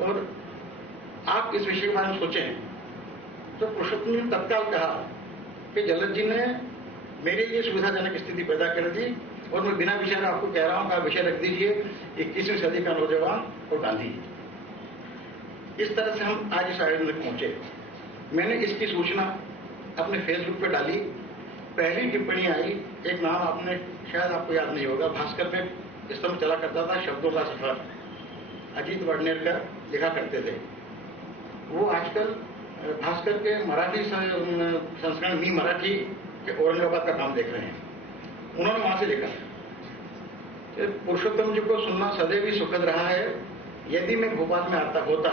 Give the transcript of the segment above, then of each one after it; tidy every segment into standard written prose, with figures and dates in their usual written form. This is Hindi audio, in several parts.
और आप इस विषय के बारे में सोचें। तो पुरुषोत्तम जी ने तत्काल कहा कि जलद जी ने मेरे लिए सुविधाजनक स्थिति पैदा कर दी और मैं बिना विषय आपको कह रहा हूं कि आप विषय रख दीजिए 21वीं सदी का नौजवान और गांधी। इस तरह से हम आज इस आयोजन तक पहुंचे। मैंने इसकी सूचना अपने फेसबुक पर डाली। पहली टिप्पणी आई, एक नाम आपने शायद आपको याद नहीं होगा, भास्कर पे स्तंभ चला करता था शब्दों का सफर, अजीत वर्णेकर लिखा करते थे। वो आजकल भास्कर के मराठी संस्करण मी मराठी के औरंगाबाद का काम देख रहे हैं। उन्होंने वहां से लिखा कि पुरुषोत्तम जी को सुनना सदैव ही सुखद रहा है। यदि मैं भोपाल में आता होता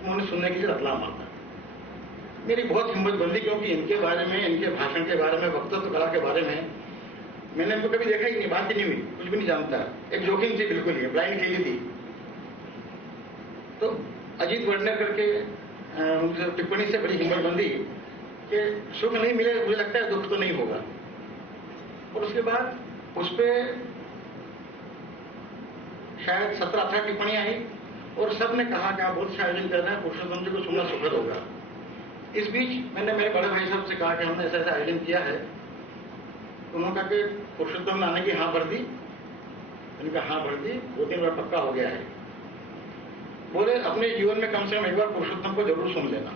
तो उन्हें सुनने के लिए रतलाम आता। मेरी बहुत हिम्मत बंदी, क्योंकि इनके बारे में, इनके भाषण के बारे में, वक्तत्व कला के बारे में मैंने इनको कभी देखा ही नहीं, बात ही नहीं हुई, कुछ भी नहीं जानता। एक जोखिम थी बिल्कुल ही, ब्लाइंड खेली थी। तो अजीत वर्णेकर के टिप्पणी से बड़ी हिम्मत बंदी कि सुख नहीं मिले, मुझे लगता है दुख तो नहीं होगा। और उसके बाद उस पर शायद 17-18 टिप्पणियां आई और सब ने कहा कि आप बहुत से आयोजन कर रहे हैं, पुरुषोत्तम जी को सुनना सुखद होगा। इस बीच मैंने मेरे बड़े भाई साहब से कहा कि हमने ऐसा ऐसा आयोजन किया है। उन्होंने कहा कि पुरुषोत्तम ने आने की हाँ भर दी। मैंने कहा हाँ भर दी, 2-3 बार पक्का हो गया है। बोले अपने जीवन में कम से कम एक बार पुरुषोत्तम को जरूर सुन लेना।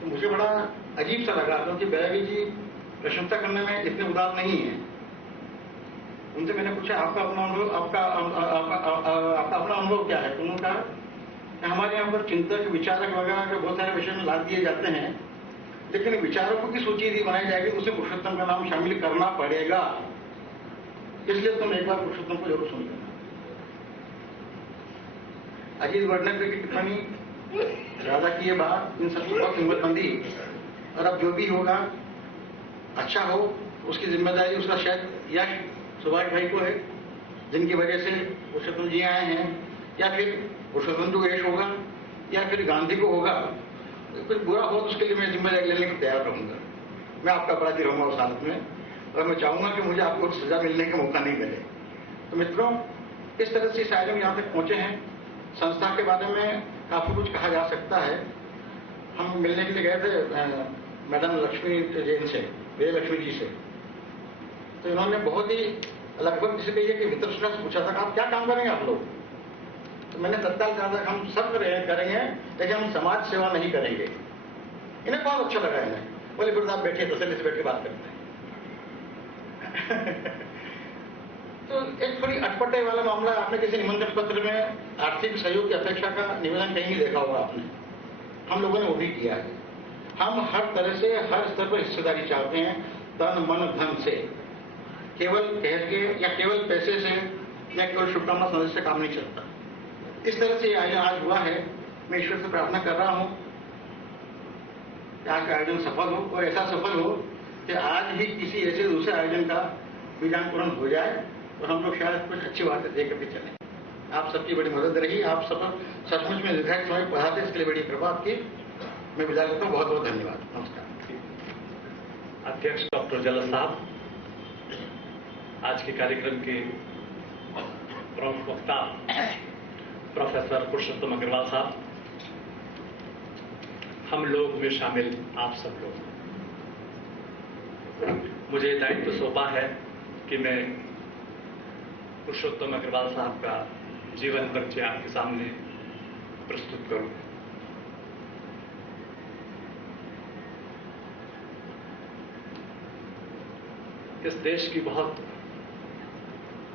तो मुझे बड़ा अजीब सा लगा, क्योंकि बैरागी जी प्रशंसा करने में इतने उदार नहीं है। उनसे मैंने पूछा आपका अपना अनुभव, आपका अपना अनुभव क्या है? तो उन्होंने कहा कि हमारे यहाँ पर चिंतक, विचारक वगैरह के बहुत सारे विषय में लाद दिए जाते हैं, लेकिन विचारकों की सूची यदि बनाई जाएगी तो उसमें पुरुषोत्तम का नाम शामिल करना पड़ेगा। इसलिए तुम एक बार पुरुषोत्तम को जरूर सुन लेना। अजीत वर्णेकर की टिप्पणी, राजा की ये बात, इन सबकी बहुत हिम्मत बंदी। और अब जो भी होगा अच्छा हो, उसकी जिम्मेदारी, उसका शायद यश सुभाष भाई को है, जिनकी वजह से पुरुषोत्तम जी आए हैं, या फिर पुरुषोत्तम जी को यश होगा, या फिर गांधी को होगा। कुछ बुरा हो तो उसके लिए मैं जिम्मेदारी लेने को तैयार रहूंगा। मैं आपका अपराधी रहूंगा उस हालत में, और मैं चाहूंगा कि मुझे आपको सजा मिलने का मौका नहीं मिले। तो मित्रों, इस तरह से शायद हम यहाँ तक पहुंचे हैं। संस्था के बारे में काफी कुछ कहा जा सकता है। हम मिलने के लिए गए थे मैडम लक्ष्मी जैन से, विजय लक्ष्मी जी से। तो इन्होंने बहुत ही लगभग जिसे कहिए कि मित्र से पूछा था कि आप क्या काम करेंगे आप लोग? तो मैंने तत्काल कहा था हम सब करेंगे, लेकिन हम समाज सेवा नहीं करेंगे। इन्हें बहुत अच्छा लगा। इन्हें बोले फिर आप बैठिए, तसल्ली से बैठ के बात करते हैं। तो एक थोड़ी अटपटे वाला मामला, आपने किसी निमंत्रण पत्र में आर्थिक सहयोग की अपेक्षा का निवेदन कहीं नहीं देखा होगा आपने। हम लोगों ने वो भी किया है। हम हर तरह से, हर स्तर पर हिस्सेदारी चाहते हैं, तन मन धन से। केवल कह के या केवल पैसे से या केवल शुभकामना संदेश से काम नहीं चलता। इस तरह से आयोजन आज हुआ है। मैं ईश्वर से प्रार्थना कर रहा हूं कि आज का आयोजन सफल हो, और ऐसा सफल हो कि आज भी किसी ऐसे दूसरे आयोजन का बीजान पूर्ण हो जाए और हम लोग शायद कुछ अच्छी बातें देकर भी चलें। आप सबकी बड़ी मदद रही। आप सब सचमुच में निर्धारित समय पढ़ाते, इसके लिए बड़ी कृपा आपकी। मैं विदा लेता हूँ। बहुत बहुत धन्यवाद। नमस्कार। अध्यक्ष डॉक्टर जलद साहब, आज के कार्यक्रम के प्रमुख वक्ता प्रोफेसर पुरुषोत्तम अग्रवाल साहब, हम लोग में शामिल आप सब लोग, मुझे दायित्व सौंपा है कि मैं पुरुषोत्तम अग्रवाल साहब का जीवन परिचय आपके सामने प्रस्तुत करूं। इस देश की बहुत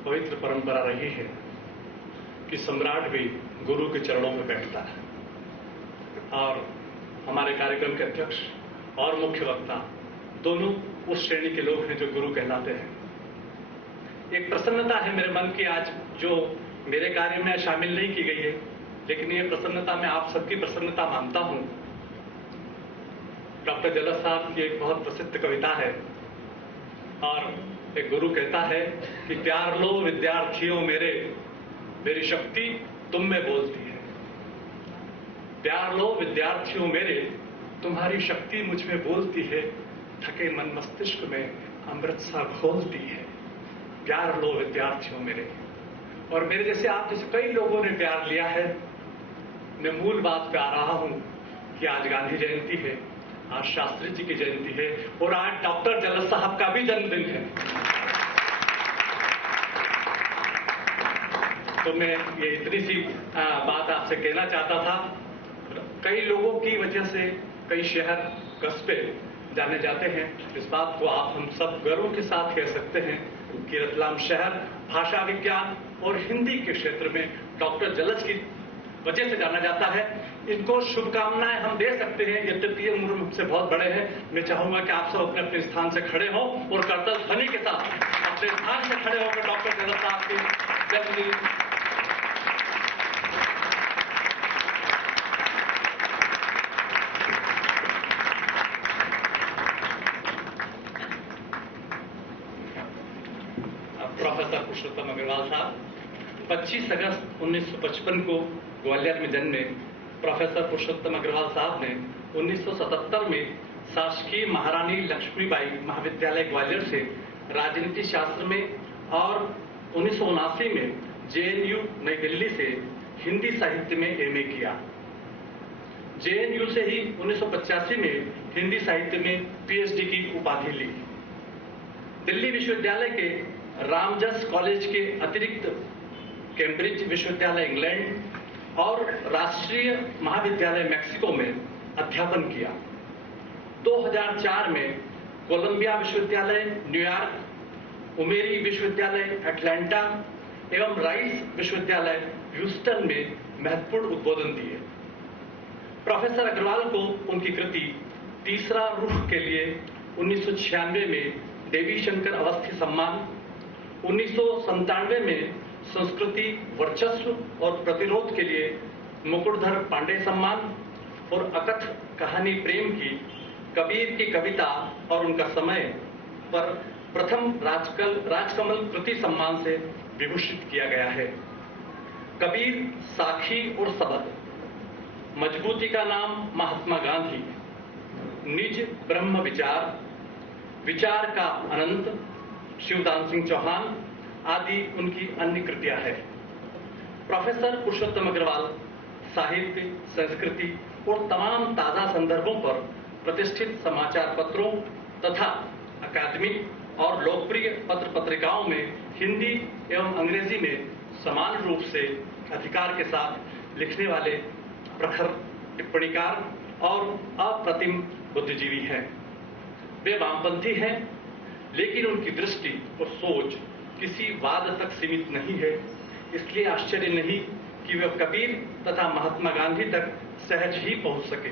पवित्र परंपरा रही है कि सम्राट भी गुरु के चरणों में बैठता है, और हमारे कार्यक्रम के अध्यक्ष और मुख्य वक्ता दोनों उस श्रेणी के लोग हैं जो गुरु कहलाते हैं। एक प्रसन्नता है मेरे मन की आज, जो मेरे कार्य में शामिल नहीं की गई है, लेकिन ये प्रसन्नता मैं आप सबकी प्रसन्नता मानता हूं। डॉक्टर जलद साहब की एक बहुत प्रसिद्ध कविता है, और एक गुरु कहता है कि प्यार लो विद्यार्थियों मेरे, मेरी शक्ति तुम में बोलती है। प्यार लो विद्यार्थियों मेरे, तुम्हारी शक्ति मुझ में बोलती है, थके मन मस्तिष्क में अमृत सा घोलती है। प्यार लो विद्यार्थियों मेरे। और मेरे जैसे आप जैसे कई लोगों ने प्यार लिया है, मैं मूल बात पे आ रहा हूं कि आज गांधी जयंती है, आज शास्त्री जी की जयंती है और आज डॉक्टर जलद साहब का भी जन्मदिन है। तो मैं ये इतनी सी बात आपसे कहना चाहता था। कई लोगों की वजह से कई शहर कस्बे जाने जाते हैं। इस बात को आप हम सब गर्व के साथ कह सकते हैं कि रतलाम शहर भाषा विज्ञान और हिंदी के क्षेत्र में डॉक्टर जलद की वजह से जाना जाता है। इनको शुभकामनाएं हम दे सकते हैं, यद्यपि ये उम्र मुझसे बहुत बड़े हैं। मैं चाहूंगा कि आप सब अपने अपने स्थान से खड़े हों और करतल ध्वनि के साथ अपने स्थान से खड़े होकर डॉक्टर जलद साहब की जन्मदिन प्रोफेसर पुरुषोत्तम अग्रवाल साहब 25 अगस्त 1955 को ग्वालियर में जन्मे प्रोफेसर पुरुषोत्तम अग्रवाल साहब ने 1977 में शासकीय महारानी लक्ष्मीबाई महाविद्यालय ग्वालियर से राजनीति शास्त्र में और 1979 में जेएनयू नई दिल्ली से हिंदी साहित्य में एमए किया। जेएनयू से ही 1985 में हिंदी साहित्य में पीएचडी की उपाधि ली। दिल्ली विश्वविद्यालय के रामजस कॉलेज के अतिरिक्त कैम्ब्रिज विश्वविद्यालय इंग्लैंड और राष्ट्रीय महाविद्यालय मैक्सिको में अध्यापन किया। 2004 में कोलंबिया विश्वविद्यालय न्यूयॉर्क, उमेरी विश्वविद्यालय अटलांटा एवं राइस विश्वविद्यालय ह्यूस्टन में महत्वपूर्ण उद्बोधन दिए। प्रोफेसर अग्रवाल को उनकी कृति तीसरा रुख के लिए 1996 में देवी शंकर अवस्थी सम्मान, 1997 में संस्कृति वर्चस्व और प्रतिरोध के लिए मुकुटधर पांडे सम्मान और अकथ कहानी प्रेम की कबीर की कविता और उनका समय पर प्रथम राजकमल कृति सम्मान से विभूषित किया गया है। कबीर साखी और सबद, मजबूती का नाम महात्मा गांधी, निज ब्रह्म विचार, विचार का अनंत, शिवदान सिंह चौहान आदि उनकी अन्य कृतियां हैं। प्रोफेसर पुरुषोत्तम अग्रवाल साहित्य, संस्कृति और तमाम ताजा संदर्भों पर प्रतिष्ठित समाचार पत्रों तथा अकादमिक और लोकप्रिय पत्र पत्रिकाओं में हिंदी एवं अंग्रेजी में समान रूप से अधिकार के साथ लिखने वाले प्रखर टिप्पणीकार और अप्रतिम बुद्धिजीवी हैं। वे वामपंथी हैं, लेकिन उनकी दृष्टि और सोच किसी वाद तक सीमित नहीं है। इसलिए आश्चर्य नहीं कि वे कबीर तथा महात्मा गांधी तक सहज ही पहुंच सके।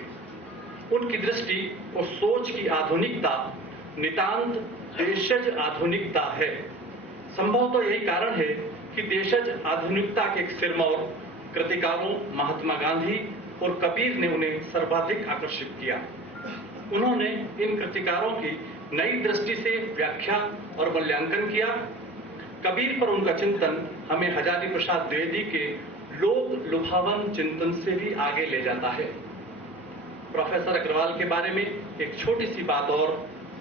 उनकी दृष्टि और सोच की आधुनिकता नितांत देशज आधुनिकता है। संभव तो यही कारण है कि देशज आधुनिकता के सिरमौर कृतिकारों महात्मा गांधी और कबीर ने उन्हें सर्वाधिक आकर्षित किया। उन्होंने इन कृतिकारों की नई दृष्टि से व्याख्या और मूल्यांकन किया। कबीर पर उनका चिंतन हमें हजारी प्रसाद द्विवेदी के लोक लुभावन चिंतन से भी आगे ले जाता है। प्रोफेसर अग्रवाल के बारे में एक छोटी सी बात और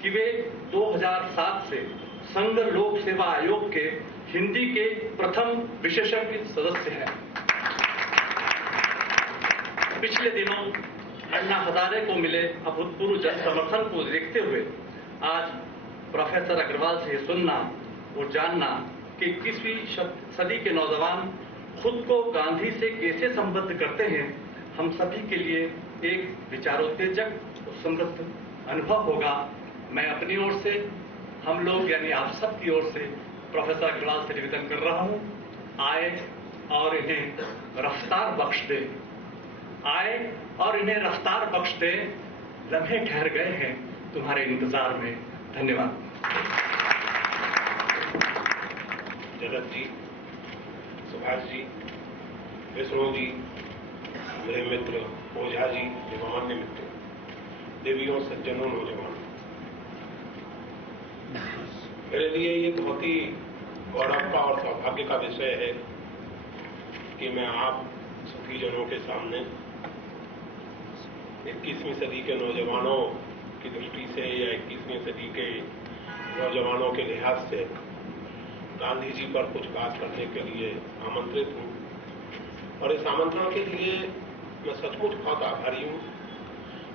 कि वे 2007 से संघ लोक सेवा आयोग के हिंदी के प्रथम विशेषज्ञ सदस्य हैं। पिछले दिनों अन्ना हजारे को मिले अभूतपूर्व जन समर्थन को देखते हुए आज प्रोफेसर अग्रवाल से सुनना और जानना कि 21वीं सदी के नौजवान खुद को गांधी से कैसे संबद्ध करते हैं, हम सभी के लिए एक विचारोत्तेजक और समृद्ध अनुभव होगा। मैं अपनी ओर से, हम लोग यानी आप सब की ओर से प्रोफेसर अग्रवाल से निवेदन कर रहा हूं, आए और इन्हें रफ्तार बख्श दे, आए और इन्हें रफ्तार बख्श दे। लम्हे ठहर गए हैं तुम्हारे इंतजार में। धन्यवाद। जलद जी, सुभाष जी, विष्णु जी, मेरे मित्र ओझा जी, गणमान्य मित्र, देवियों, सज्जनों, नौजवान, मेरे लिए ये बहुत ही गौरव का और सौभाग्य का विषय है कि मैं आप सभी जनों के सामने 21वीं सदी के नौजवानों की दृष्टि से या 21वीं सदी के नौजवानों के लिहाज से गांधी जी पर कुछ बात करने के लिए आमंत्रित हूं। और इस आमंत्रण के लिए मैं सचमुच बहुत आभारी हूँ।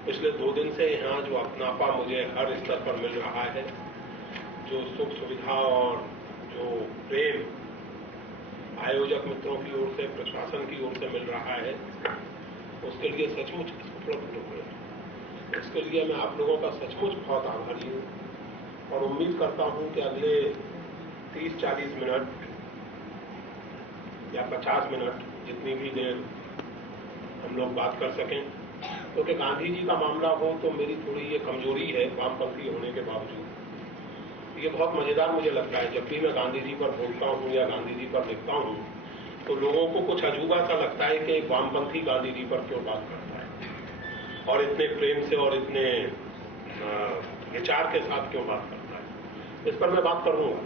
पिछले 2 दिन से यहाँ जो अपनापा मुझे हर स्तर पर मिल रहा है, जो सुख सुविधा और जो प्रेम आयोजक मित्रों की ओर से, प्रशासन की ओर से मिल रहा है, उसके लिए सचमुच इसके लिए मैं आप लोगों का सचमुच बहुत आभारी हूँ और उम्मीद करता हूँ कि अगले 30-40 मिनट या 50 मिनट, जितनी भी देर हम लोग बात कर सकें, क्योंकि गांधी जी का मामला हो तो मेरी थोड़ी ये कमजोरी है वामपंथी होने के बावजूद। ये बहुत मजेदार मुझे लगता है, जब भी मैं गांधी जी पर बोलता हूँ या गांधी जी पर लिखता हूँ तो लोगों को कुछ अजूबा सा लगता है कि वामपंथी गांधी जी पर क्यों बात करता है और इतने प्रेम से और इतने विचार के साथ क्यों बात करता है। इस पर मैं बात करूंगा।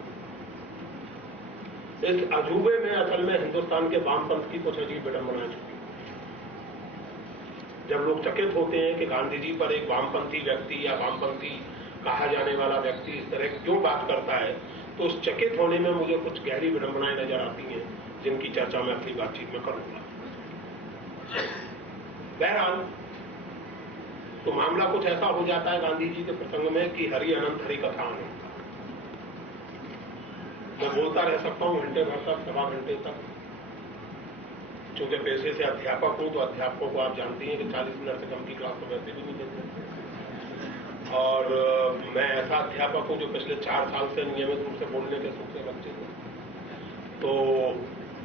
इस अजूबे में असल में हिंदुस्तान के वामपंथ की कुछ अजीब विडंबनाएं छुपी। जब लोग चकित होते हैं कि गांधी जी पर एक वामपंथी व्यक्ति या वामपंथी कहा जाने वाला व्यक्ति इस तरह क्यों बात करता है, तो उस चकित होने में मुझे कुछ गहरी विडंबनाएं नजर आती हैं, जिनकी चर्चा मैं अपनी बातचीत में करूंगा। बहरहाल, तो मामला कुछ ऐसा हो जाता है गांधी जी के प्रसंग में कि हरि अनंत हरि कथा अनंत। मैं बोलता रह सकता हूं घंटे भर तक, 1.25 घंटे तक। चूंकि पेशे से अध्यापक हूं तो अध्यापकों को आप जानती हैं कि 40 मिनट से कम की क्लास तो वैसे भी नहीं देते। और मैं ऐसा अध्यापक हूं जो पिछले 4 साल से नियमित रूप से बोलने के सुख से बच्चे थे। तो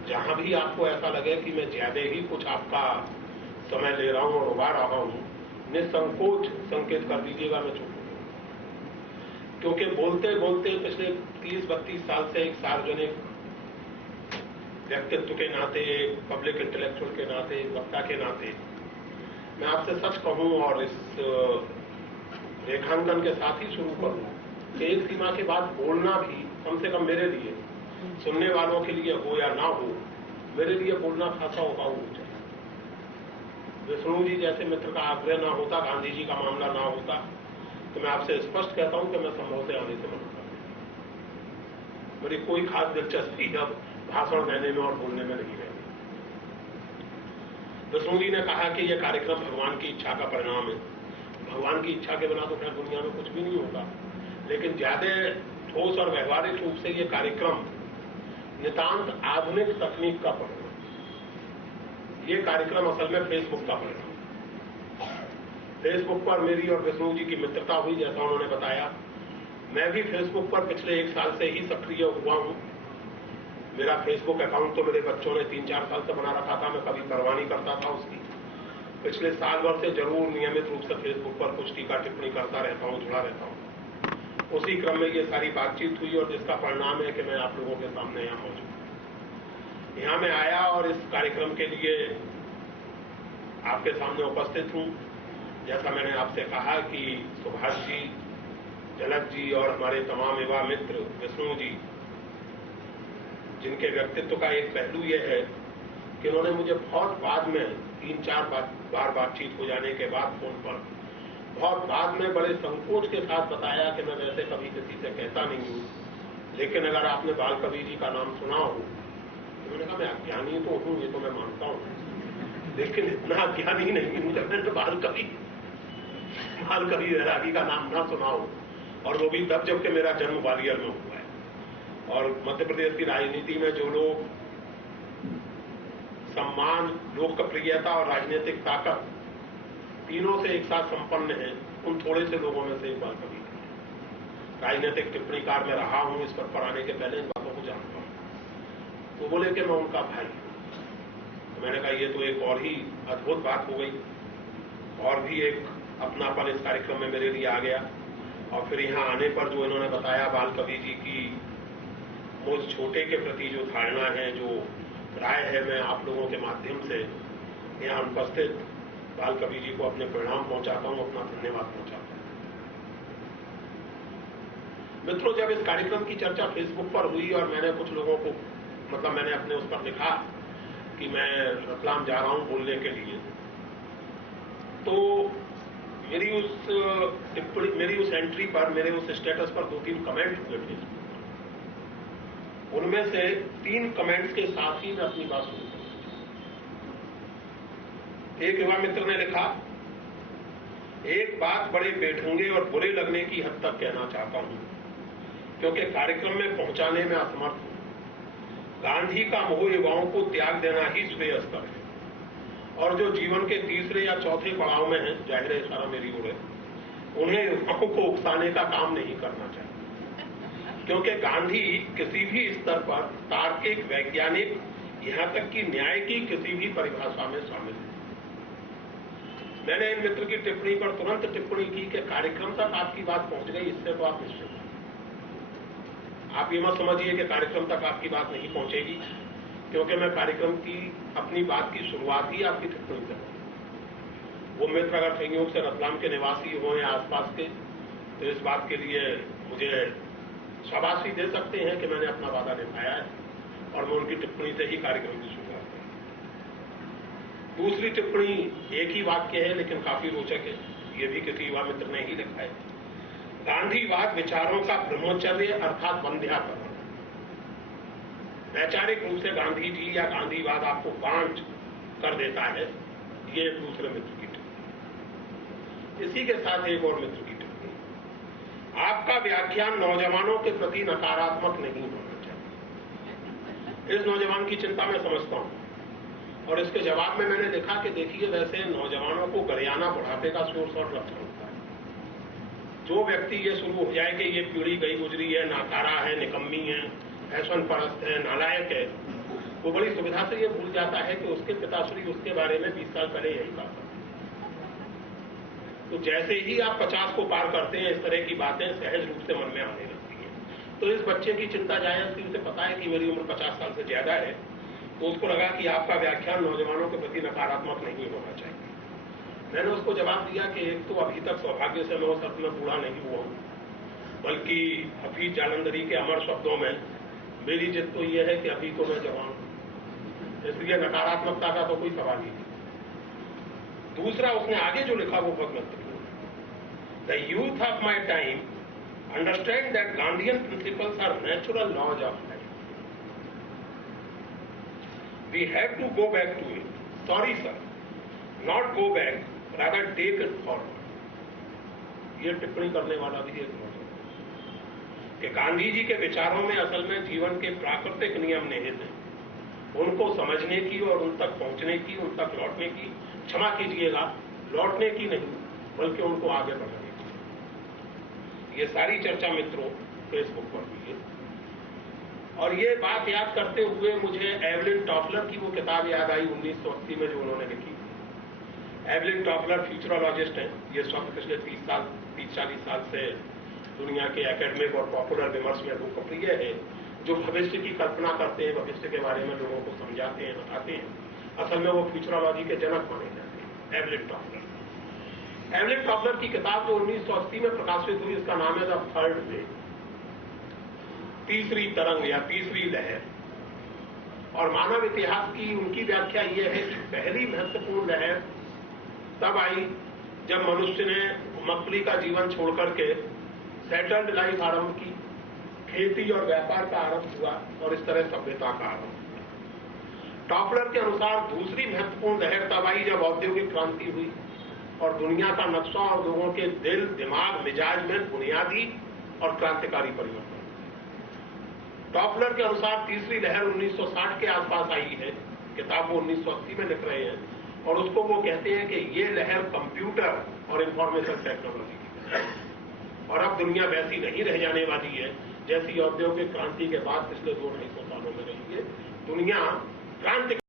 जहां भी आपको ऐसा लगे कि मैं ज्यादा ही कुछ आपका समय ले रहा हूं और उबार रहा हूं, निसंकोच संकेत कर दीजिएगा, मैं चुप हूं। क्योंकि बोलते बोलते पिछले 30-32 साल से एक सार्वजनिक व्यक्तित्व के नाते, पब्लिक इंटेलेक्चुअल के नाते, वक्ता के नाते मैं आपसे सच कहूं और इस रेखांकन के साथ ही शुरू करूं कि एक सीमा के बाद बोलना भी, कम से कम मेरे लिए, सुनने वालों के लिए हो या ना हो, मेरे लिए बोलना खासा उबाऊ हो जाए। विष्णु जी जैसे मित्र का आग्रह ना होता, गांधी जी का मामला ना होता, तो मैं आपसे स्पष्ट कहता हूं कि मैं संभव से आने से मना करता। मेरी कोई खास दिलचस्पी अब भाषण देने में और बोलने में नहीं रहती। विष्णु जी ने कहा कि यह कार्यक्रम भगवान की इच्छा का परिणाम है। भगवान की इच्छा के बिना तो खैर दुनिया में कुछ भी नहीं होता, लेकिन ज्यादा ठोस और व्यवहारिक रूप से यह कार्यक्रम नितांत आधुनिक तकनीक का परिणाम। ये कार्यक्रम असल में फेसबुक का परिणाम। फेसबुक पर मेरी और विष्णु जी की मित्रता हुई, जैसा उन्होंने बताया। मैं भी फेसबुक पर पिछले 1 साल से ही सक्रिय हुआ हूं। मेरा फेसबुक अकाउंट तो मेरे बच्चों ने 3-4 साल से बना रखा था, मैं कभी परवाह नहीं करता था उसकी। पिछले साल भर से जरूर नियमित रूप से फेसबुक पर कुछ टीका टिप्पणी करता रहता हूं, जुड़ा रहता हूं। उसी क्रम में ये सारी बातचीत हुई और जिसका परिणाम है कि मैं आप लोगों के सामने यहां मौजूद। यहां मैं आया और इस कार्यक्रम के लिए आपके सामने उपस्थित हूं। जैसा मैंने आपसे कहा कि सुभाष जी, झलक जी और हमारे तमाम युवा मित्र विष्णु जी, जिनके व्यक्तित्व का एक पहलू यह है कि उन्होंने मुझे बहुत बाद में 3-4 बार बातचीत हो जाने के बाद फोन पर बहुत बाद में बड़े संकोच के साथ बताया कि मैं वैसे कभी किसी से कहता नहीं हूं, लेकिन अगर आपने बाल कबीर जी का नाम सुना हो। तो मैंने कहा मैं अज्ञानी तो हूं, ये तो मैं मानता हूं, लेकिन इतना अज्ञानी नहीं हूं जब मैंने बाल कबीर रागी का नाम ना सुना हो, और वो भी तब जबकि मेरा जन्म ग्वालियर में हुआ है। और मध्य प्रदेश की राजनीति में जो लोग सम्मान, लोकप्रियता और राजनीतिक ताकत तीनों से एक साथ संपन्न है, उन थोड़े से लोगों में से एक बाल कबीर है। राजनीतिक टिप्पणीकार में रहा हूं, इस पर आने के पहले इन बातों को जानता हूं। तो बोले कि मैं उनका भाई हूं। तो मैंने कहा ये तो एक और ही अद्भुत बात हो गई, और भी एक अपनापन इस कार्यक्रम में मेरे लिए आ गया। और फिर यहां आने पर जो इन्होंने बताया बाल कबीर जी की मुझ छोटे के प्रति जो धारणा है, जो राय है, मैं आप लोगों के माध्यम से यहां उपस्थित बाल कबीर जी को अपने प्रणाम पहुंचाता हूं, अपना धन्यवाद पहुंचाता हूं। मित्रों, जब इस कार्यक्रम की चर्चा फेसबुक पर हुई और मैंने कुछ लोगों को, मतलब मैंने अपने उस पर लिखा कि मैं रतलाम जा रहा हूं बोलने के लिए, तो मेरी उस एंट्री पर, मेरे उस स्टेटस पर 2-3 कमेंट हुए फेसबुक। उनमें से 3 कमेंट्स के साथ ही मैं अपनी बात शुरू करूं। एक युवा मित्र ने लिखा, एक बात बड़े बेढंगे और बुरे लगने की हद तक कहना चाहता हूं, क्योंकि कार्यक्रम में पहुंचाने में असमर्थ हूं। गांधी का मोह युवाओं को त्याग देना ही श्रेयस्कर है, और जो जीवन के तीसरे या चौथे पड़ाव में है, जाहिर है इशारा मेरी ओर है, उन्हें युवाओं को उकसाने का काम नहीं करना चाहिए, क्योंकि गांधी किसी भी स्तर पर तार्किक, वैज्ञानिक, यहां तक कि न्याय की किसी भी परिभाषा में शामिल है। मैंने इन मित्र की टिप्पणी पर तुरंत टिप्पणी की कि कार्यक्रम तक आपकी बात पहुंच गई, इससे तो आप निश्चित हैं। आप ये मत समझिए कि कार्यक्रम तक आपकी बात नहीं पहुंचेगी, क्योंकि मैं कार्यक्रम की अपनी बात की शुरुआत ही आपकी टिप्पणी करूंगा। वो मित्र अगर संयोग से रतलाम के निवासी हो या आसपास के, तो इस बात के लिए मुझे शाबाशी दे सकते हैं कि मैंने अपना वादा निभाया है, और मैं उनकी टिप्पणी से ही कार्यक्रम की शुरुआत करूंगा। दूसरी टिप्पणी एक ही वाक्य है, लेकिन काफी रोचक है। ये भी किसी युवा मित्र ने ही लिखा है। गांधीवाद विचारों का ब्रह्मचर्य अर्थात बंध्याकरण। वैचारिक रूप से गांधी जी या गांधीवाद आपको बांझ कर देता है, ये एक दूसरे मित्र की टिप्पणी। इसी के साथ एक और मित्र की टिप्पणी, आपका व्याख्यान नौजवानों के प्रति नकारात्मक नहीं होना चाहिए। इस नौजवान की चिंता मैं समझता हूं, और इसके जवाब में मैंने लिखा कि देखिए, वैसे नौजवानों को गरियाना बुढ़ापे का सोर्स और लक्षण होता है। जो व्यक्ति ये शुरू हो जाए कि ये पीढ़ी गई गुजरी है, नाकारा है, निकम्मी है, फैशन परस्त है, नालायक है, वो बड़ी सुविधा से ये भूल जाता है कि उसके पिताश्री उसके बारे में 20 साल पहले यही कहा था। तो जैसे ही आप 50 को पार करते हैं, इस तरह की बातें सहज रूप से मन में आने लगती हैं। तो इस बच्चे की चिंता जायज थी, उसे पता है कि मेरी उम्र 50 साल से ज्यादा है, तो उसको लगा कि आपका व्याख्यान नौजवानों के प्रति नकारात्मक नहीं होना चाहिए। मैंने उसको जवाब दिया कि एक तो अभी तक सौभाग्य से मैं उस अर्थ में बूढ़ा नहीं हुआ हूं, बल्कि हफीज जालंधरी के अमर शब्दों में मेरी जिद तो यह है कि अभी तो मैं जवान हूं, इसलिए नकारात्मकता का तो कोई सवाल ही नहीं। दूसरा उसने आगे जो लिखा वो बहुत महत्वपूर्ण है। The youth of my time understand that Gandhian principles are natural laws of life. We have to go back to it. Sorry sir, not go back, rather take it forward. ये टिप्पणी करने वाला भी एक मौजूद कि गांधी जी के विचारों में असल में जीवन के प्राकृतिक नियम निहित हैं। उनको समझने की और उन तक पहुंचने की, उन तक लौटने की, क्षमा कीजिएगा, लौटने की नहीं, बल्कि उनको आगे बढ़ाने की। ये सारी चर्चा मित्रों फेसबुक पर हुई है। और ये बात याद करते हुए मुझे एवलिन टॉफलर की वो किताब याद आई 1980 में, जो उन्होंने लिखी। एवलिन टॉफलर फ्यूचरोलॉजिस्ट हैं। ये शब्द पिछले 30-40 साल से दुनिया के एकेडमिक और पॉपुलर विमर्श में लोकप्रिय है, जो भविष्य की कल्पना करते हैं, भविष्य के बारे में लोगों को समझाते हैं, बताते हैं। असल में वो फ्यूचरोलॉजी के जनक माने जाते हैं, एवलिन टॉफलर। एवलिन टॉफलर की किताब जो 1980 में प्रकाशित हुई, इसका नाम है द थर्ड वेव, तीसरी तरंग या तीसरी लहर। और मानव इतिहास की उनकी व्याख्या यह है कि पहली महत्वपूर्ण लहर तब आई जब मनुष्य ने मकली का जीवन छोड़ करके सेटल्ड लाइफ आरंभ की, खेती और व्यापार का आरंभ हुआ, और इस तरह सभ्यता का आरंभ हुआ। टॉफलर के अनुसार दूसरी महत्वपूर्ण लहर तब आई जब औद्योगिक क्रांति हुई और दुनिया का नक्शा और लोगों के दिल, दिमाग, मिजाज में बुनियादी और क्रांतिकारी परिवर्तन। टॉफलर के अनुसार तीसरी लहर 1960 के आसपास आई है। किताब वो 1980 में लिख रहे हैं, और उसको वो कहते हैं कि ये लहर कंप्यूटर और इंफॉर्मेशन टेक्नोलॉजी की है। और अब दुनिया वैसी नहीं रह जाने वाली है जैसी औद्योगिक क्रांति के बाद पिछले 200-250 सालों में रही है। दुनिया क्रांति